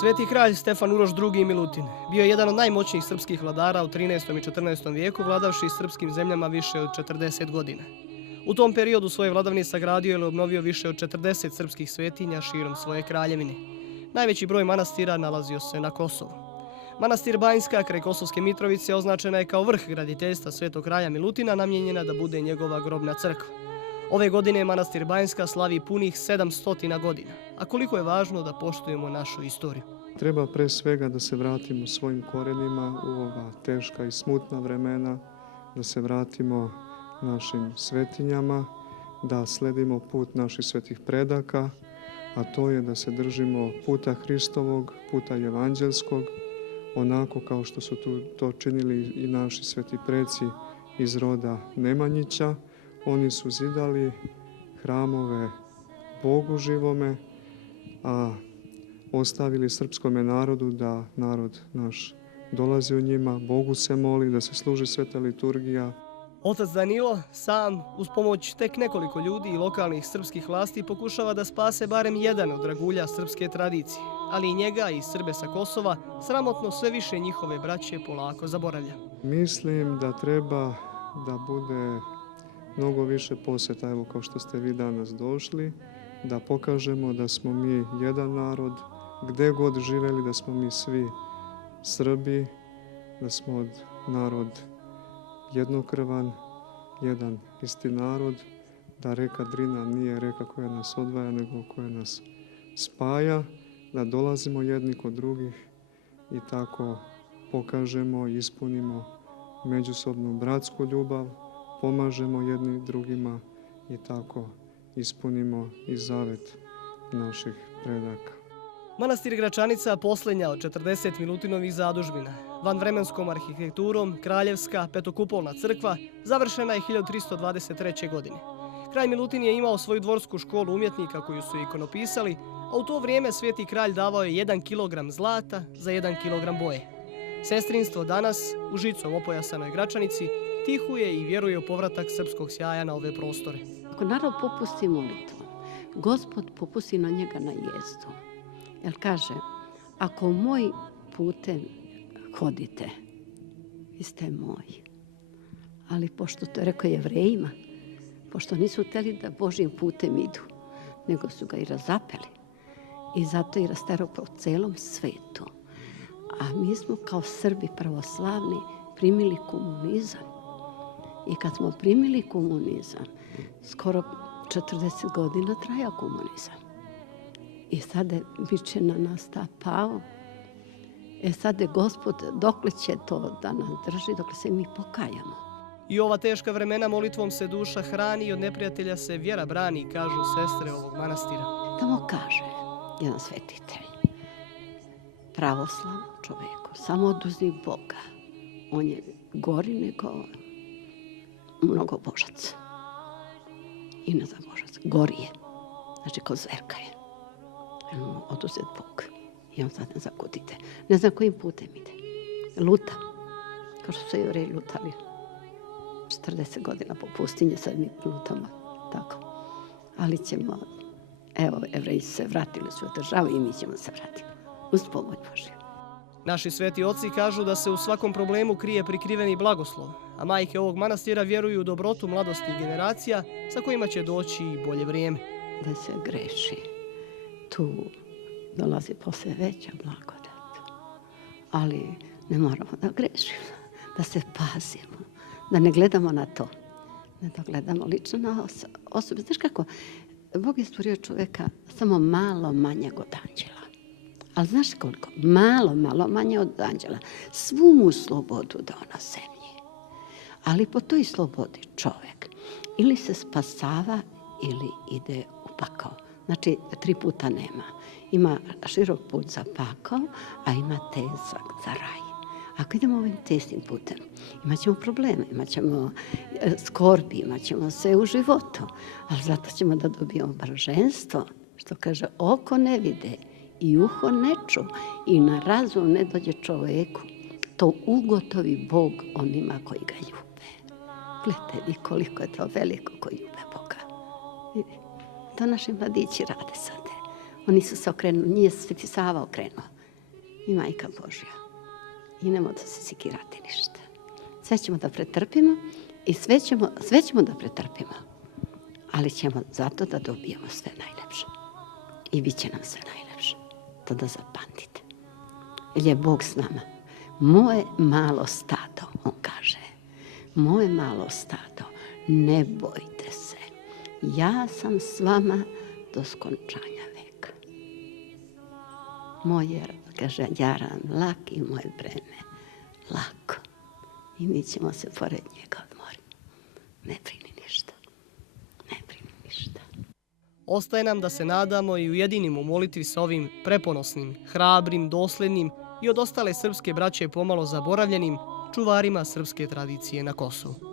Sveti kralj Stefan Uroš II. Milutin bio je jedan od najmoćnijih srpskih vladara u 13. i 14. vijeku, vladavši srpskim zemljama više od 40 godina. U tom periodu svoje vladavine sagradio ili obnovio više od 40 srpskih svetinja širom svoje kraljevine. Najveći broj manastira nalazio se na Kosovu. Manastir Banjska kraj Kosovske Mitrovice označena je kao vrh graditeljstva Svetog kralja Milutina, namijenjena da bude njegova grobna crkva. Ove godine manastir Banjska slavi punih 700 godina. A koliko je važno da poštujemo našu istoriju? Treba pre svega da se vratimo svojim korenima u ova teška i smutna vremena, da se vratimo našim svetinjama, da sledimo put naših svetih predaka, a to je da se držimo puta Hristovog, puta evanđelskog, onako kao što su to činili i naši sveti preci iz roda Nemanjića. Oni su zidali hramove Bogu živome, a ostavili srpskome narodu da narod naš dolazi u njima, Bogu se moli, da se služi sveta liturgija. Otac Danilo sam, uz pomoć tek nekoliko ljudi i lokalnih srpskih vlasti, pokušava da spase barem jedan od dragulja srpske tradicije, ali i njega i Srbe sa Kosova sramotno sve više njihove braće polako zaboravlja. Mislim da treba da bude mnogo više posjeta, evo kao što ste vi danas došli, da pokažemo da smo mi jedan narod, gde god živeli, da smo mi svi Srbi, da smo narod jednokrvan, jedan isti narod, da reka Drina nije reka koja nas odvaja, nego koja nas spaja, da dolazimo jedni kod drugih i tako pokažemo i ispunimo međusobnu bratsku ljubav, pomažemo jedni drugima i tako ispunimo i zavet naših predaka. Manastir Gračanica, posljednja od 40 Milutinovih zadužbina, vanvremenskom arhitekturom, kraljevska petokupolna crkva, završena je 1323. godine. Kralj Milutin je imao svoju dvorsku školu umjetnika koju su ikonopisali, a u to vrijeme sveti kralj davao je 1 kilogram zlata za 1 kilogram boje. Sestrinstvo danas, u žicom opojasanoj Gračanici, tihuje i vjeruje u povratak srpskog sjaja na ove prostore. Ako narod popusti molitvom, Gospod popusti na njega na jezdu. Jer kaže, ako moj putem hodite, vi ste moji. Ali pošto to je rekao Jevrejima, pošto nisu htjeli da Božjim putem idu, nego su ga i razapeli. I zato i rasterao po celom svetu. A mi smo kao Srbi pravoslavni primili komunizam. I kad smo primili komunizam, skoro 40 godina trajao komunizam. I sada bit će na nas ta pao. Sada je Gospod dokle će to da nas drži, dokle se mi pokajamo. I ova teška vremena molitvom se duša hrani i od neprijatelja se vjera brani, kažu sestre ovog manastira. Tamo kaže jedan svetitelj, pravoslavnom čoveku, samo oduzi Boga. On je gori nego mnogo božaca. I ne znam božaca, gori je. Znači kao zverka je. Oduzet Bog. I on sad ne zna kud ide. Ne zna kojim putem ide. Luta. Kao što su Jevreji lutali 40 godina po pustinji, sad mi lutamo. Tako. Ali ćemo, evo, Jevreji se vratili u svoju državu i mi ćemo se vratiti. Uz pomoć Božju. Naši sveti oci kažu da se u svakom problemu krije prikriveni blagoslov, a majke ovog manastira vjeruju u dobrotu mladosti i generacija sa kojima će doći i bolje vrijeme. Da se greši, tu dolazi posle veća blagodat. Ali ne moramo da grešimo, da se pazimo, da ne gledamo na to, ne da gledamo lično na osobe. Znaš kako, Bog je stvorio čoveka samo malo manje od anđela. Ali znaš koliko? Malo manje od anđela. Svu mu slobodu dao na zemlji. Ali po toj slobodi čovek ili se spasava ili ide u pakao. Znači, 3 puta nema. Ima širok put za pakao, a ima težak za raj. Ako idemo ovim tesnim putem, imat ćemo probleme, imat ćemo skorbi, imat ćemo sve u životu. Ali zato ćemo da dobijemo blaženstvo, što kaže, oko ne vide i uho ne ču i na razum ne dođe čoveku. To ugotovi Bog onima koji ga ljube. Gledajte, i koliko je to veliko koji ljube Boga. To naši mladići rade sad. Oni su se okrenuli, nije Sveti Sava okrenuo. i Majka Božja. I nemoj da se sikirati ništa. Sve ćemo da pretrpimo i sve ćemo da pretrpimo. Ali ćemo zato da dobijemo sve najlepše. I bit će nam sve najlepše. To da zapamtite. Jer je Bog s nama. Moje malo stado, on kaže. Moje malo stado, ne bojte se. Ja sam s vama do skončanja veka. Moje, kaže, jaran lak i moje breme lako. I mi ćemo se pored njega odmoriti. Ne brini ništa. Ne brini ništa. Ostaje nam da se nadamo i ujedinimo u molitvi sa ovim preponosnim, hrabrim, doslednim i od ostale srpske braće pomalo zaboravljenim čuvarima srpske tradicije na Kosovu.